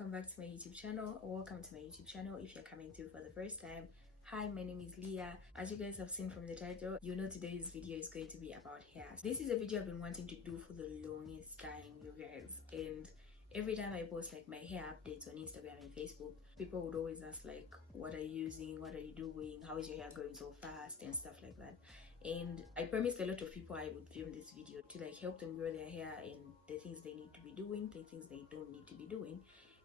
welcome back to my YouTube channel, or welcome to my YouTube channel if you're coming through for the first time. Hi, my name is Leah. As you guys have seen from the title, you know today's video is going to be about hair. This is a video I've been wanting to do for the longest time, you guys, and every time I post like my hair updates on Instagram and Facebook, people would always ask like, what are you using, what are you doing, how is your hair growing so fast and stuff like that. And I promised a lot of people I would film this video to like help them grow their hair and the things they need to be doing, the things they don't need to be doing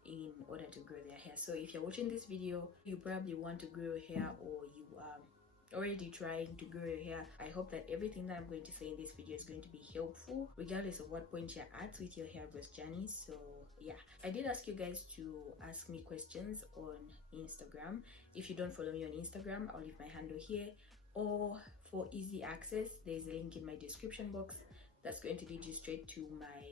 in order to grow their hair. So if you're watching this video, you probably want to grow your hair, or you are already trying to grow your hair. I hope that everything that I'm going to say in this video is going to be helpful regardless of what point you're at with your hair growth journey. So yeah, I did ask you guys to ask me questions on Instagram. If you don't follow me on Instagram, I'll leave my handle here, or for easy access there's a link in my description box that's going to lead you straight to my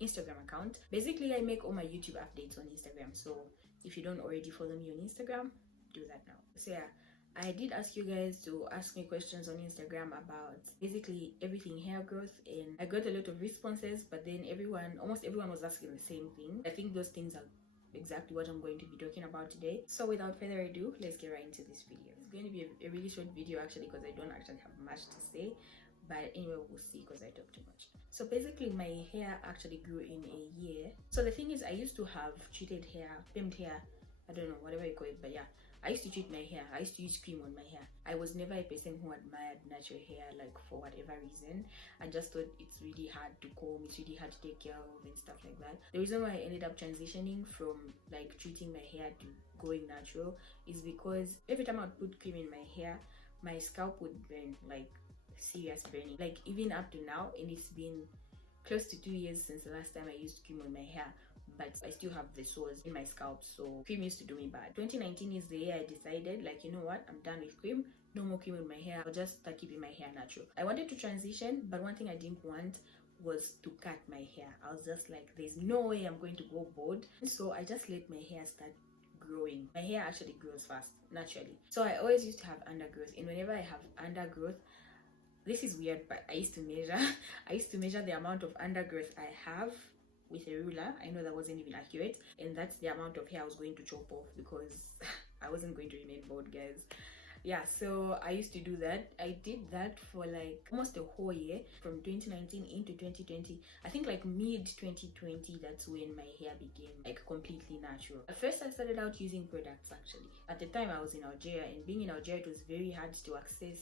Instagram account. Basically, I make all my YouTube updates on Instagram, so if you don't already follow me on Instagram, do that now. So yeah, I did ask you guys to ask me questions on Instagram about basically everything hair growth, and I got a lot of responses, but then almost everyone was asking the same thing. I think those things are exactly what I'm going to be talking about today. So without further ado, let's get right into this video. It's going to be a really short video actually, because I don't actually have much to say, but anyway, we'll see because I talk too much. So basically my hair actually grew in a year. So the thing is, I used to have treated hair, permed hair, I don't know, whatever you call it, but yeah, I used to treat my hair. I used to use cream on my hair. I was never a person who admired natural hair, like for whatever reason. I just thought it's really hard to comb, it's really hard to take care of and stuff like that. The reason why I ended up transitioning from like treating my hair to going natural is because every time I would put cream in my hair, my scalp would burn, like serious burning, like even up to now, and it's been close to 2 years since the last time I used cream on my hair, but I still have the sores in my scalp, so cream used to do me bad. 2019 is the year I decided, like, you know what, I'm done with cream, no more cream in my hair, I'll just start keeping my hair natural. I wanted to transition, but one thing I didn't want was to cut my hair. I was just like, there's no way I'm going to go bald, so I just let my hair start growing. My hair actually grows fast naturally, so I always used to have undergrowth, and whenever I have undergrowth, this is weird, but I used to measure the amount of undergrowth I have with a ruler. I know that wasn't even accurate, and that's the amount of hair I was going to chop off because I wasn't going to remain bald, guys. Yeah, so I used to do that. I did that for like almost a whole year, from 2019 into 2020. I think like mid 2020, that's when my hair became like completely natural. At first I started out using products actually. At the time I was in Algeria, and being in Algeria, it was very hard to access,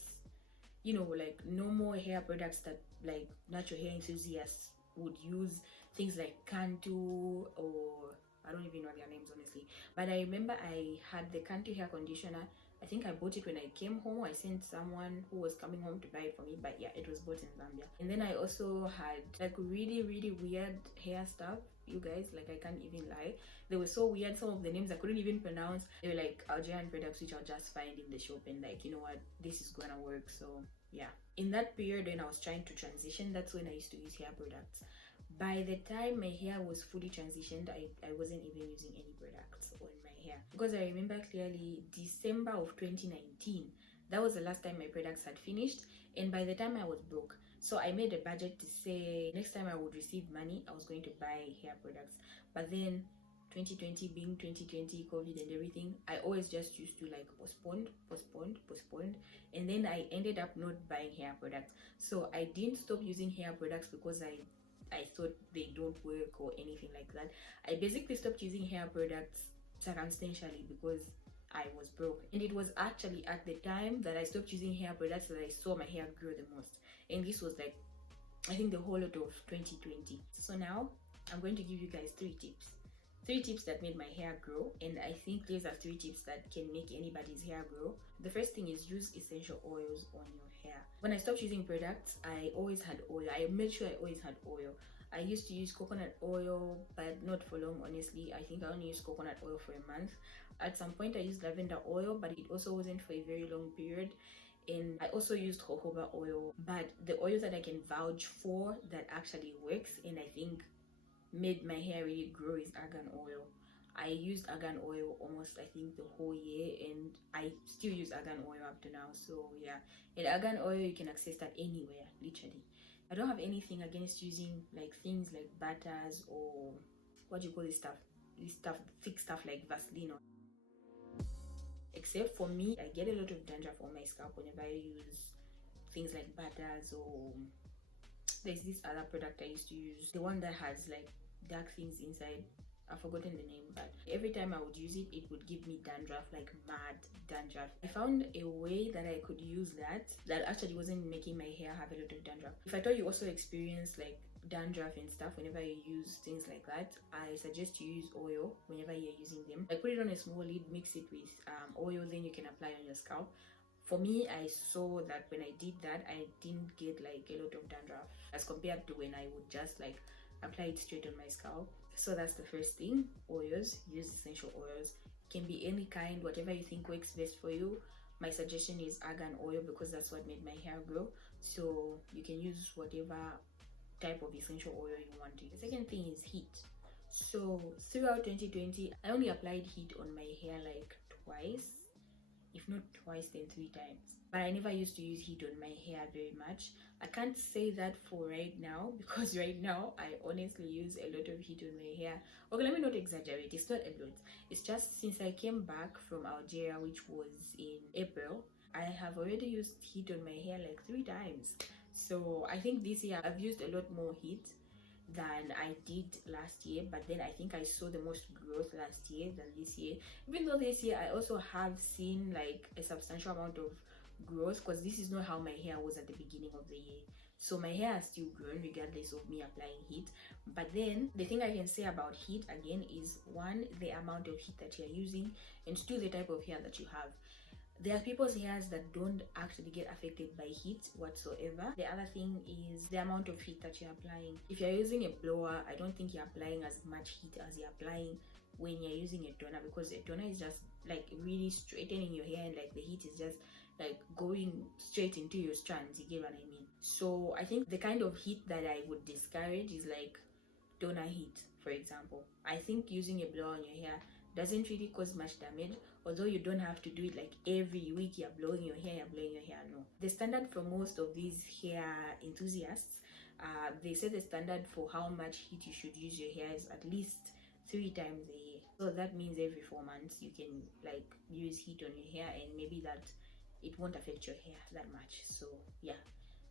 you know, like normal hair products that like natural hair enthusiasts would use, things like Cantu, or I don't even know their names honestly, but I remember I had the Cantu hair conditioner. I think I bought it when I came home. I sent someone who was coming home to buy it for me, but yeah, it was bought in Zambia. And then I also had like really weird hair stuff, you guys, like I can't even lie, they were so weird. Some of the names I couldn't even pronounce. They were like Algerian products which I'll just find in the shop, and like, you know what, this is gonna work. So yeah, in that period when I was trying to transition, that's when I used to use hair products. By the time my hair was fully transitioned, I wasn't even using any products on my hair, because I remember clearly December of 2019, that was the last time my products had finished, and by the time I was broke. So I made a budget to say next time I would receive money, I was going to buy hair products. But then 2020 being 2020, COVID and everything, I always just used to like postponed, and then I ended up not buying hair products. So I didn't stop using hair products because I thought they don't work or anything like that. I basically stopped using hair products circumstantially because I was broke, and it was actually at the time that I stopped using hair products that I saw my hair grow the most, and this was like, I think, the whole lot of 2020. So now I'm going to give you guys three tips that made my hair grow, and I think these are 3 tips that can make anybody's hair grow. The first thing is use essential oils on your hair. When I stopped using products, I always had oil. I made sure I always had oil. I used to use coconut oil, but not for long, honestly. I think I only used coconut oil for a month. At some point I used lavender oil, but it also wasn't for a very long period. And I also used jojoba oil, but the oil that I can vouch for that actually works and I think made my hair really grow is argan oil. I used argan oil almost, I think, the whole year, and I still use argan oil up to now. So yeah, and argan oil, you can access that anywhere, literally. I don't have anything against using like things like butters or what do you call this stuff, this stuff, thick stuff like Vaseline. Except for me, I get a lot of dandruff on my scalp whenever I use things like butters, or there's this other product I used to use, the one that has like dark things inside. I've forgotten the name, but every time I would use it, it would give me dandruff, like mad dandruff. I found a way that I could use that actually wasn't making my hair have a lot of dandruff. If I thought you also experience like dandruff and stuff whenever you use things like that, I suggest you use oil whenever you're using them. Like put it on a small lid, mix it with oil, then you can apply on your scalp. For me, I saw that when I did that, I didn't get like a lot of dandruff as compared to when I would just like apply it straight on my scalp. So that's the first thing. Oils, use essential oils. It can be any kind, whatever you think works best for you. My suggestion is argan oil because that's what made my hair grow. So you can use whatever type of essential oil you want to. The second thing is heat. So throughout 2020, I only applied heat on my hair like twice, if not twice, then 3 times. But I never used to use heat on my hair very much. I can't say that for right now, because right now I honestly use a lot of heat on my hair. Okay, let me not exaggerate, it's not a lot. It's just since I came back from Algeria, which was in April, I have already used heat on my hair like 3 times. So I think this year I've used a lot more heat than I did last year, but then I think I saw the most growth last year than this year. Even though this year I also have seen like a substantial amount of growth, because this is not how my hair was at the beginning of the year. So my hair has still grown regardless of me applying heat. But then the thing I can say about heat again is, 1, the amount of heat that you're using, and 2, the type of hair that you have. There are people's hairs that don't actually get affected by heat whatsoever. The other thing is the amount of heat that you're applying. If you're using a blower, I don't think you're applying as much heat as you're applying when you're using a toner, because a toner is just like really straightening your hair, and like the heat is just like going straight into your strands. You get what I mean? So I think the kind of heat that I would discourage is like toner heat, for example. I think using a blower on your hair doesn't really cause much damage, although you don't have to do it like every week you're blowing your hair, no. The standard for most of these hair enthusiasts, they say the standard for how much heat you should use your hair is at least 3 times a year. So that means every 4 months you can like use heat on your hair, and maybe that it won't affect your hair that much. So yeah,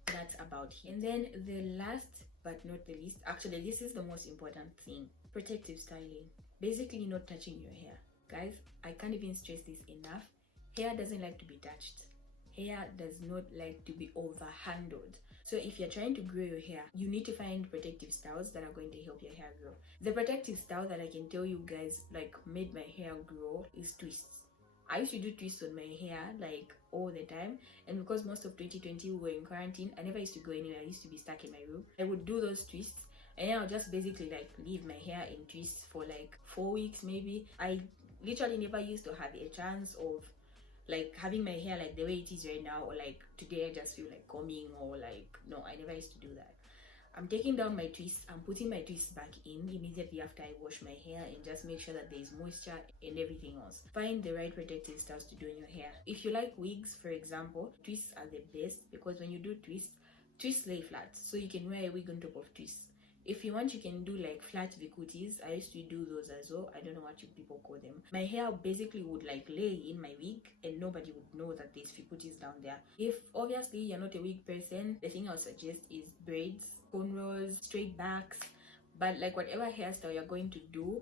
that's about it. And then the last but not the least, actually this is the most important thing, protective styling. Basically not touching your hair. Guys, I can't even stress this enough. Hair doesn't like to be touched. Hair does not like to be overhandled. So if you're trying to grow your hair, you need to find protective styles that are going to help your hair grow. The protective style that I can tell you guys like made my hair grow is twists. I used to do twists on my hair like all the time, and because most of 2020 we were in quarantine, I never used to go anywhere. I used to be stuck in my room. I would do those twists, and then I'll just basically like leave my hair in twists for like 4 weeks maybe. I literally never used to have a chance of like having my hair like the way it is right now, or like today I just feel like combing, or like, no, I never used to do that. I'm taking down my twists, I'm putting my twists back in immediately after I wash my hair, and just make sure that there is moisture and everything else. Find the right protective styles to do in your hair. If you like wigs, for example, twists are the best, because when you do twists lay flat, so you can wear a wig on top of twists. If you want, you can do like flat vicoutis. I used to do those as well. I don't know what you people call them. My hair basically would like lay in my wig, and nobody would know that there's vicoutis down there. If obviously you're not a wig person, the thing I would suggest is braids, cornrows, straight backs. But like whatever hairstyle you're going to do,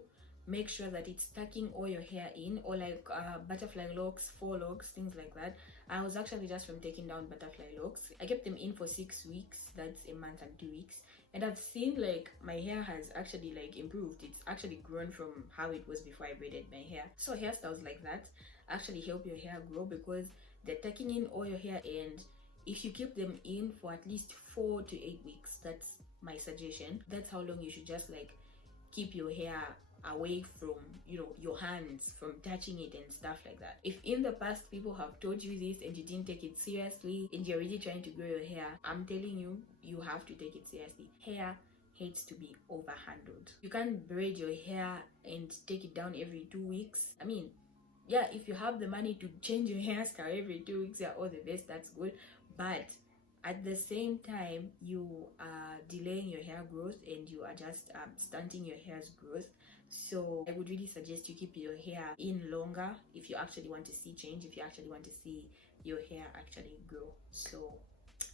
make sure that it's tucking all your hair in, or like butterfly locks, 4 locks, things like that. I was actually just from taking down butterfly locks. I kept them in for 6 weeks, that's a month and 2 weeks, and I've seen like my hair has actually like improved. It's actually grown from how it was before I braided my hair. So hairstyles like that actually help your hair grow, because they're tucking in all your hair, and if you keep them in for at least 4 to 8 weeks, that's my suggestion. That's how long you should just like keep your hair away from, you know, your hands, from touching it and stuff like that. If in the past people have told you this and you didn't take it seriously, and you're really trying to grow your hair, I'm telling you, you have to take it seriously. Hair hates to be overhandled. You can't braid your hair and take it down every 2 weeks. I mean, yeah, if you have the money to change your hairstyle every 2 weeks, yeah, all the best, that's good. But At the same time, you are delaying your hair growth and you are just stunting your hair's growth. So I would really suggest you keep your hair in longer if you actually want to see change, if you actually want to see your hair actually grow. So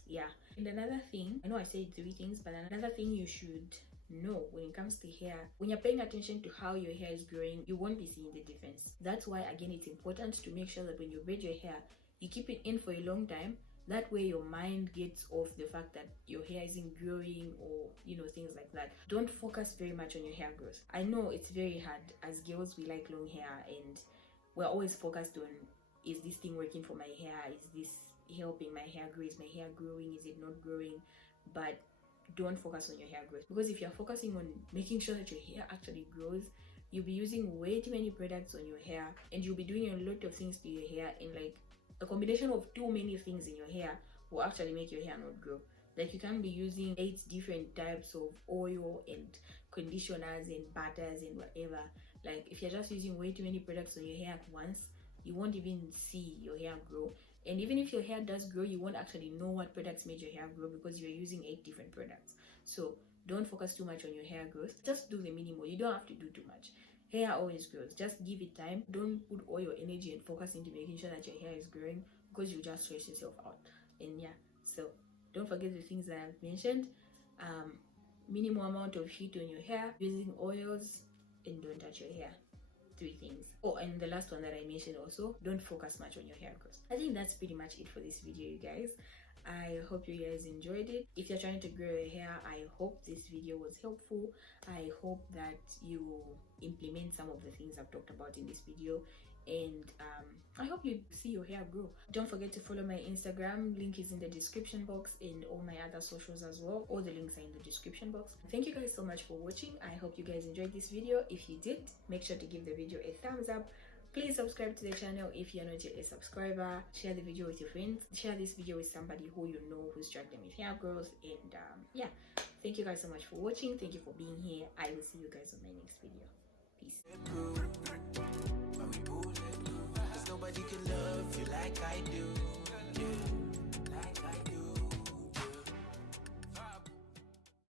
yeah. And another thing, I know I said 3 things, but another thing you should know when it comes to hair, when you're paying attention to how your hair is growing, you won't be seeing the difference. That's why, again, it's important to make sure that when you braid your hair, you keep it in for a long time. That way your mind gets off the fact that your hair isn't growing, or things like that. Don't focus very much on your hair growth. I know it's very hard. As girls, we like long hair and we're always focused on, is this thing working for my hair? Is this helping my hair grow? Is my hair growing? Is it not growing? But don't focus on your hair growth, because if you're focusing on making sure that your hair actually grows, you'll be using way too many products on your hair, and you'll be doing a lot of things to your hair, and like a combination of too many things in your hair will actually make your hair not grow. Like, you can be using 8 different types of oil and conditioners and butters and whatever. Like, if you're just using way too many products on your hair at once, you won't even see your hair grow. And even if your hair does grow, you won't actually know what products made your hair grow, because you're using 8 different products. So don't focus too much on your hair growth. Just do the minimal. You don't have to do too much. Hair always grows. Just give it time. Don't put all your energy and focus into making sure that your hair is growing, because you just stress yourself out. And yeah, so don't forget the things that I've mentioned. Minimal amount of heat on your hair, using oils, and don't touch your hair. 3 things. Oh, and the last one that I mentioned also, don't focus much on your hair growth. I think that's pretty much it for this video, you guys. I hope you guys enjoyed it. If you're trying to grow your hair, I hope this video was helpful. I hope that you implement some of the things I've talked about in this video, and I hope you see your hair grow. Don't forget to follow my Instagram. Link is in the description box, and all my other socials as well. All the links are in the description box. Thank you guys so much for watching. I hope you guys enjoyed this video. If you did, make sure to give the video a thumbs up. Please subscribe to the channel if you're not yet a subscriber. Share the video with your friends. Share this video with somebody who you know who's struggling with hair growth. And yeah, thank you guys so much for watching. Thank you for being here. I will see you guys on my next video. Peace. Nobody can love you like I do.